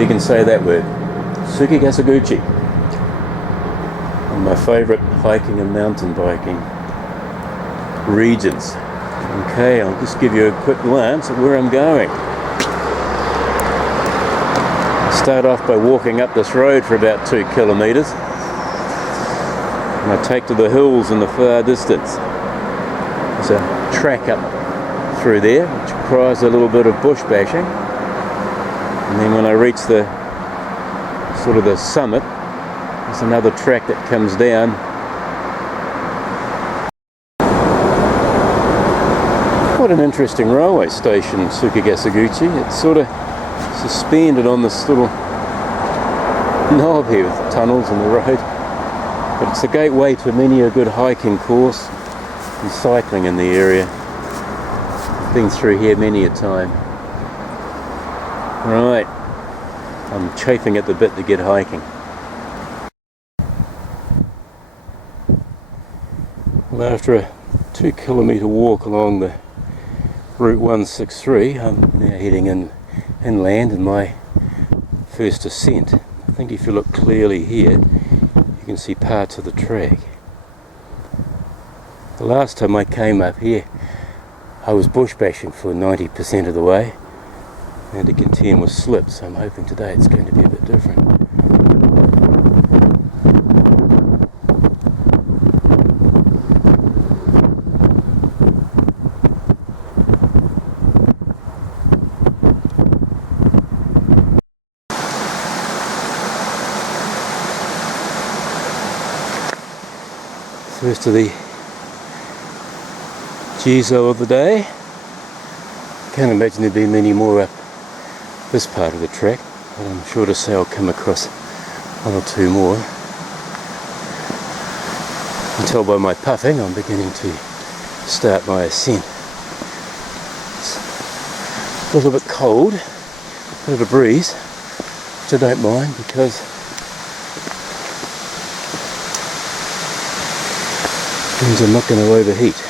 you can say that word. Tsukigaseguchi. One of my favourite hiking and mountain biking regions. Okay, I'll just give you a quick glance at where I'm going. Start off by walking up this road for about 2 kilometres. And I take to the hills in the far distance. There's a track up through there which requires a little bit of bush bashing. And then when I reach the sort of the summit, there's another track that comes down. Quite an interesting railway station, Tsukigaseguchi. It's sort of suspended on this little knob here with the tunnels and the road. But it's a gateway to many a good hiking course and cycling in the area. I've been through here many a time. Right, I'm chafing at the bit to get hiking. Well, after a 2 kilometre walk along the Route 163, I'm now heading inland in my first ascent. I think if you look clearly here, you can see parts of the track. The last time I came up here, I was bush bashing for 90% of the way. And to contend with slips, so I'm hoping today it's going to be a bit different. First of the Jizo of the day. Can't imagine there'd be many more up this part of the track, but I'm sure to say I'll come across one or two more. You can tell by my puffing I'm beginning to start my ascent. It's a little bit cold, a bit of a breeze, which I don't mind because it means I'm not going to overheat.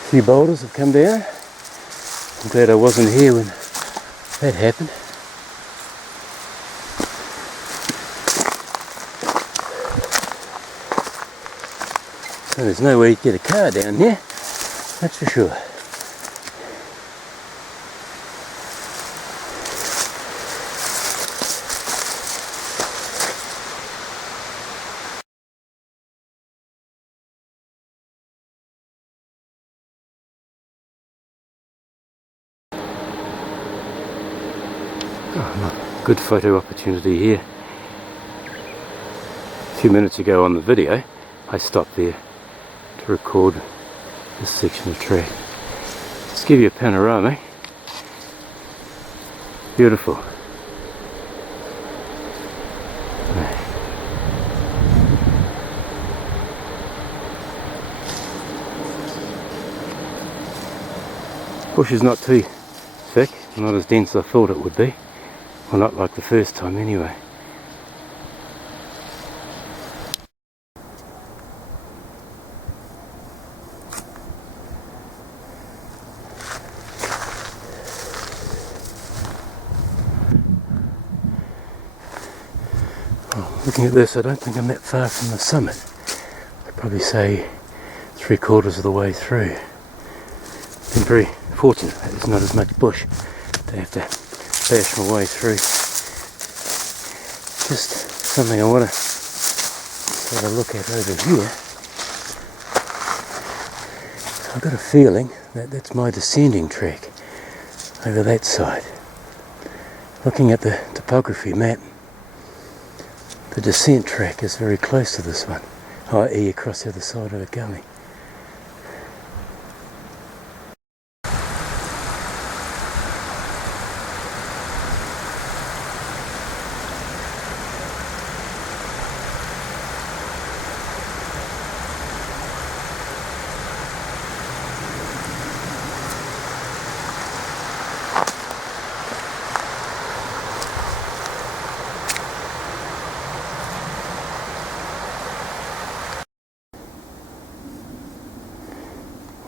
A few boulders have come down. I'm glad I wasn't here when that happened. So there's no way to get a car down here, that's for sure. Good photo opportunity here. A few minutes ago on the video, I stopped there to record this section of track. Just give you a panorama. Beautiful. Bush is not too thick, not as dense as I thought it would be. Well, not like the first time anyway. Well, looking at this, I don't think I'm that far from the summit. I'd probably say 3/4 of the way through. Been very fortunate that there's not as much bush to have to bash my way through. Just something I want to have a look at over here. So I've got a feeling that that's my descending track over that side. Looking at the topography map, the descent track is very close to this one, i.e. across the other side of the gully.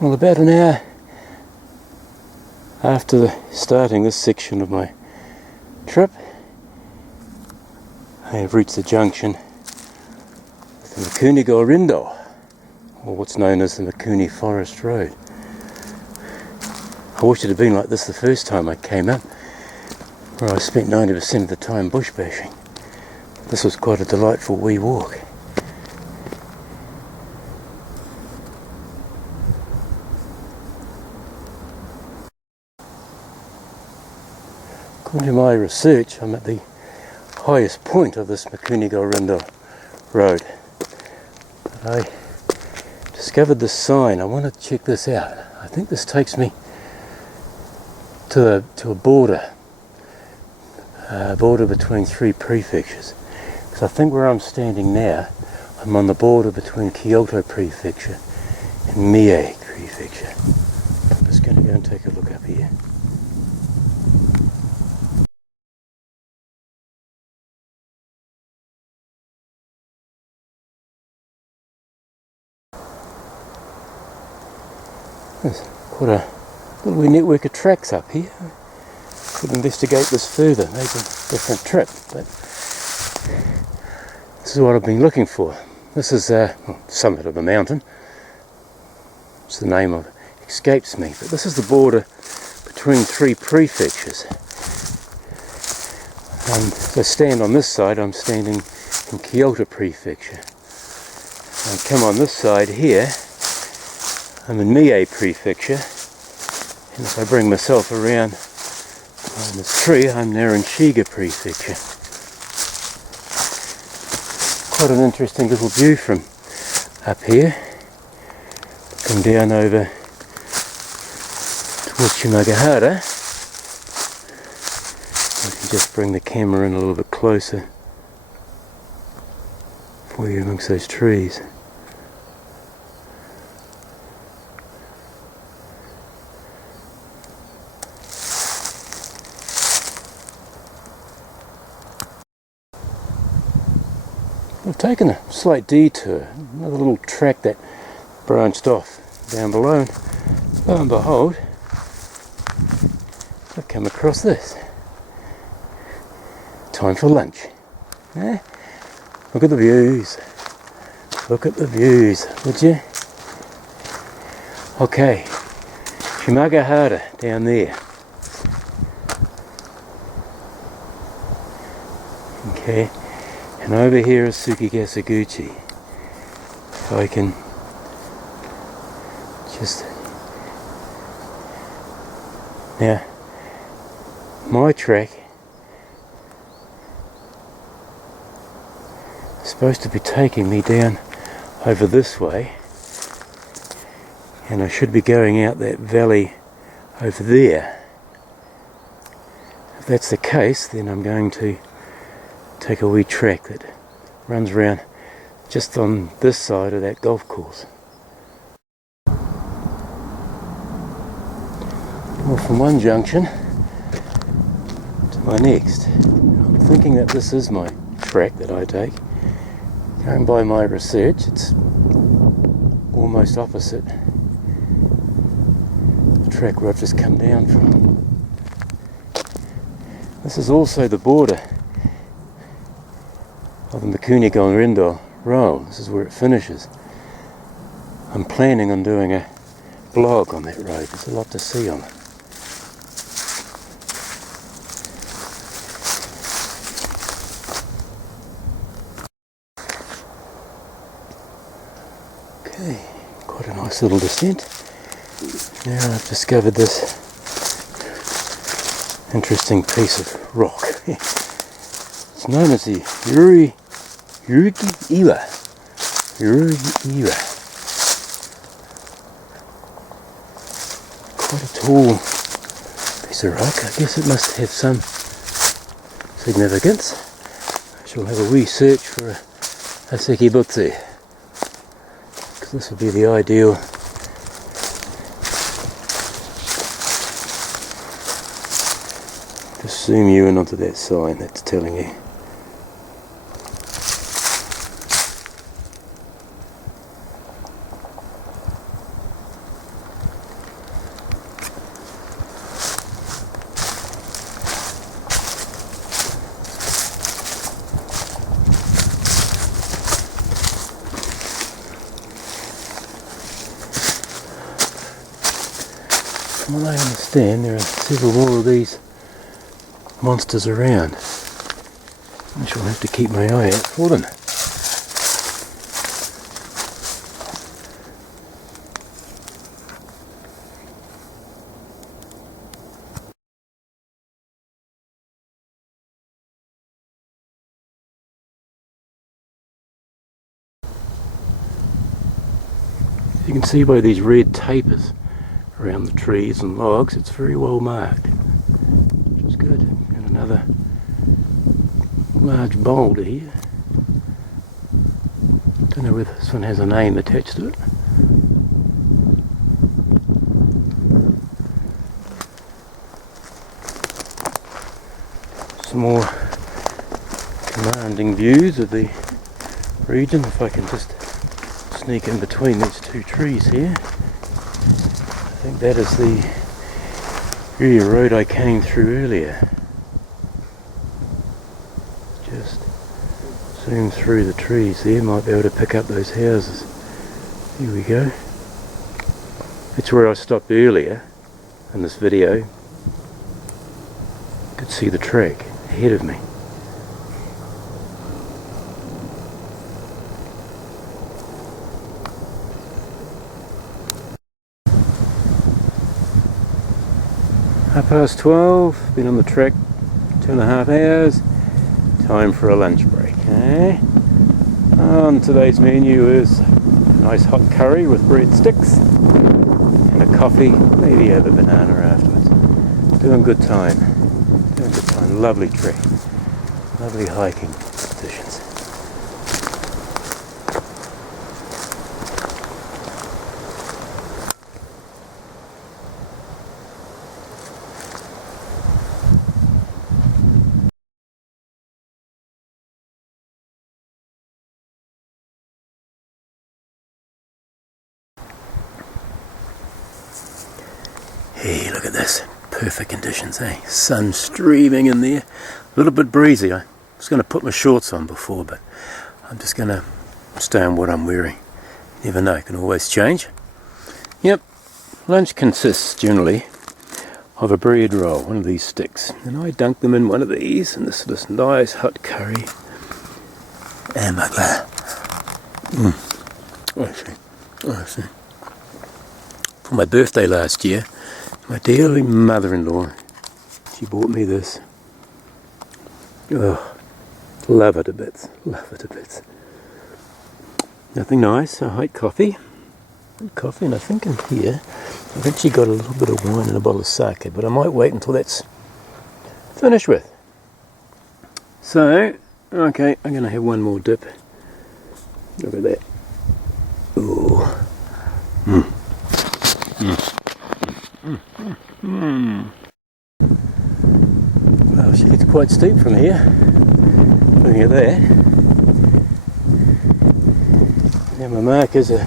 Well, about an hour after starting this section of my trip, I have reached the junction with the Mikuni-go-rindo, or what's known as the Mikuni Forest Road. I wish it had been like this the first time I came up, where I spent 90% of the time bush bashing. This was quite a delightful wee walk. According to my research, I'm at the highest point of this Mikuni-go-rindo road. But I discovered this sign. I want to check this out. I think this takes me to a border between three prefectures. Because I think where I'm standing now, I'm on the border between Kyoto Prefecture and Mie Prefecture. I'm just going to go and take a look up here. There's quite a little wee network of tracks up here. Could investigate this further, maybe a different trip, but this is what I've been looking for. This is summit of the mountain. It's the name of it. Escapes me, but this is the border between three prefectures. As I stand on this side, I'm standing in Kyoto Prefecture. I come on this side here, I'm in Mie Prefecture, and if I bring myself around on this tree, I'm now in Shiga Prefecture. Quite an interesting little view from up here. Come down over towards Shimagahara. I can just bring the camera in a little bit closer for you amongst those trees. I've taken a slight detour, another little track that branched off down below, and lo and behold, I've come across this. Time for lunch. Eh? Look at the views. Look at the views, would you? Okay, Shimagahara down there. Okay. And over here is Tsukigaseguchi. If I can just... Now, my track is supposed to be taking me down over this way, and I should be going out that valley over there. If that's the case, then I'm going to take a wee track that runs around just on this side of that golf course. Well, from one junction to my next. I'm thinking that this is my track that I take. Going by my research, it's almost opposite the track where I've just come down from. This is also the border of the Mikuni-go-rindo road. This is where it finishes. I'm planning on doing a blog on that road. There's a lot to see on it. Okay, quite a nice little descent. Now I've discovered this interesting piece of rock. It's known as the Yurigi-iwa. Quite a tall piece of rock. I guess it must have some significance. I shall have a wee search for a sekibutsu, because this would be the ideal to zoom you in onto that sign that's telling you. From what I understand, there are several more of these monsters around. I shall have to keep my eye out for them. You can see by these red tapers around the trees and logs, it's very well marked, which is good. And another large boulder here. Don't know whether this one has a name attached to it. Some more commanding views of the region, if I can just sneak in between these two trees here. I think that is the area road I came through earlier. Just zoom through the trees there, might be able to pick up those houses. Here we go. That's where I stopped earlier in this video. You could see the track ahead of me. "12:30, been on the track 2.5 hours, time for a lunch break, eh? On today's menu is a nice hot curry with breadsticks and a coffee, maybe have a banana afterwards. Doing good time, lovely trek, lovely hiking conditions. Hey, look at this. Perfect conditions, eh? Sun streaming in there. A little bit breezy. I was going to put my shorts on before, but I'm just going to stay on what I'm wearing. Never know, it can always change. Yep, lunch consists generally of a bread roll, one of these sticks. And I dunk them in one of these, and this nice hot curry. And my glass. I see. For my birthday last year, my dearly mother-in-law, she bought me this. Oh, love it a bit, Nothing nice, a hot coffee. And I think in here, I've actually got a little bit of wine and a bottle of sake, but I might wait until that's finished with. So, okay, I'm going to have one more dip. Look at that. Ooh. Well, she gets quite steep from here. Looking at that. Now my markers are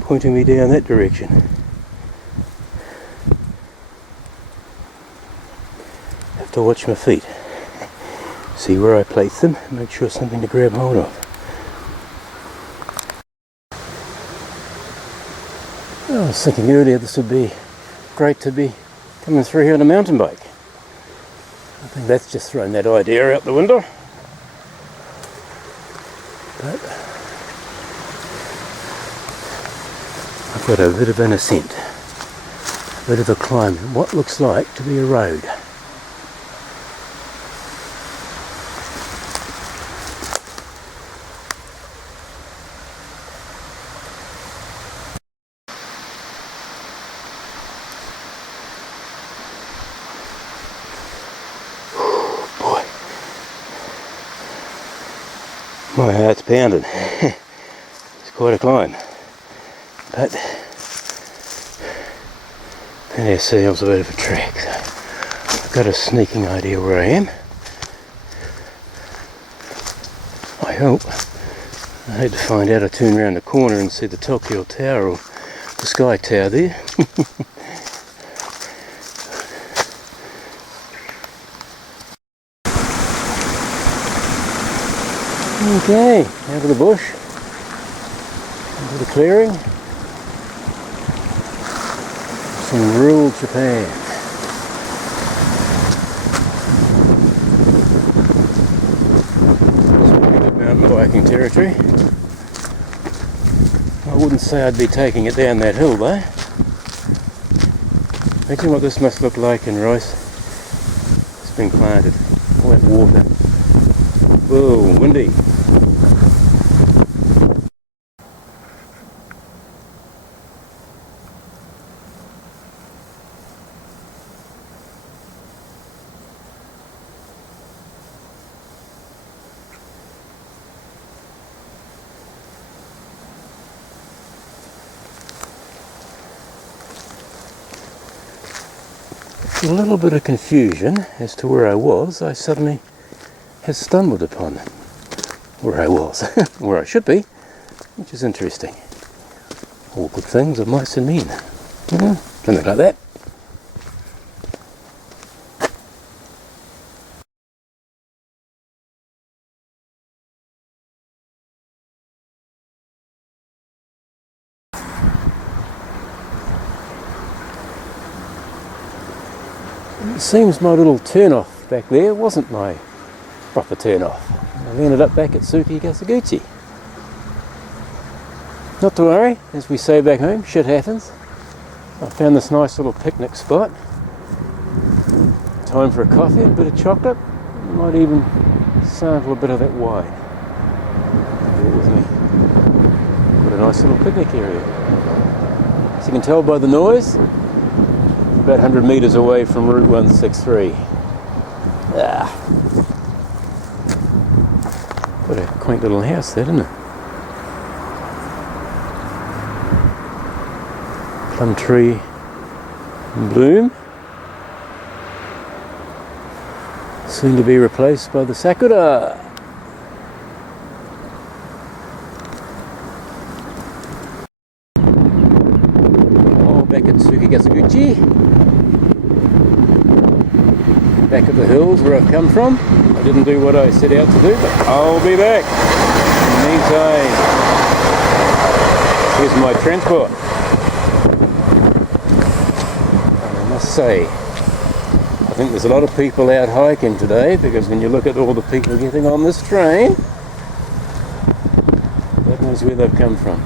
pointing me down that direction. Have to watch my feet. See where I place them. Make sure it's something to grab hold of. I was thinking earlier this would be great to be coming through here on a mountain bike. I think that's just thrown that idea out the window. But I've got a bit of an ascent, a bit of a climb, what looks like to be a road. My heart's pounding. It's quite a climb. But found ourselves a bit of a trek. So I've got a sneaking idea where I am. I hope. I hate to find out I turn around the corner and see the Tokyo Tower or the Sky Tower there. Okay, out of the bush, into the clearing. from rural Japan. It's pretty good mountain biking territory. I wouldn't say I'd be taking it down that hill though. Imagine what this must look like in rice. It's been planted. All that water. Whoa, windy. A little bit of confusion as to where I was. I suddenly have stumbled upon where I was, where I should be, which is interesting. All good things are mice and men. Something like that. It seems my little turn-off back there wasn't my proper turn-off. I've ended up back at Tsukigaseguchi. Not to worry, as we say back home, shit happens. I found this nice little picnic spot. Time for a coffee and a bit of chocolate. Might even sample a bit of that wine. Bear with me. Got a nice little picnic area. As you can tell by the noise, about 100 metres away from Route 163. What a quaint little house there, isn't it? Plum tree in bloom. Soon to be replaced by the sakura. Oh, back at Tsukigaseguchi. Back at the hills where I've come from. I didn't do what I set out to do, but I'll be back. In the meantime, here's my transport. And I must say, I think there's a lot of people out hiking today, because when you look at all the people getting on this train, God knows where they've come from.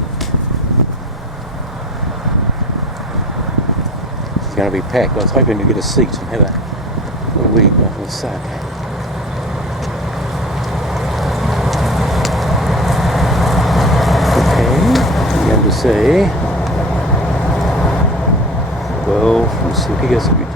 It's going to be packed. I was hoping to get a seat and have a wee bottle of sake. Okay, I'm going to say, well, from Tsukigaseguchi.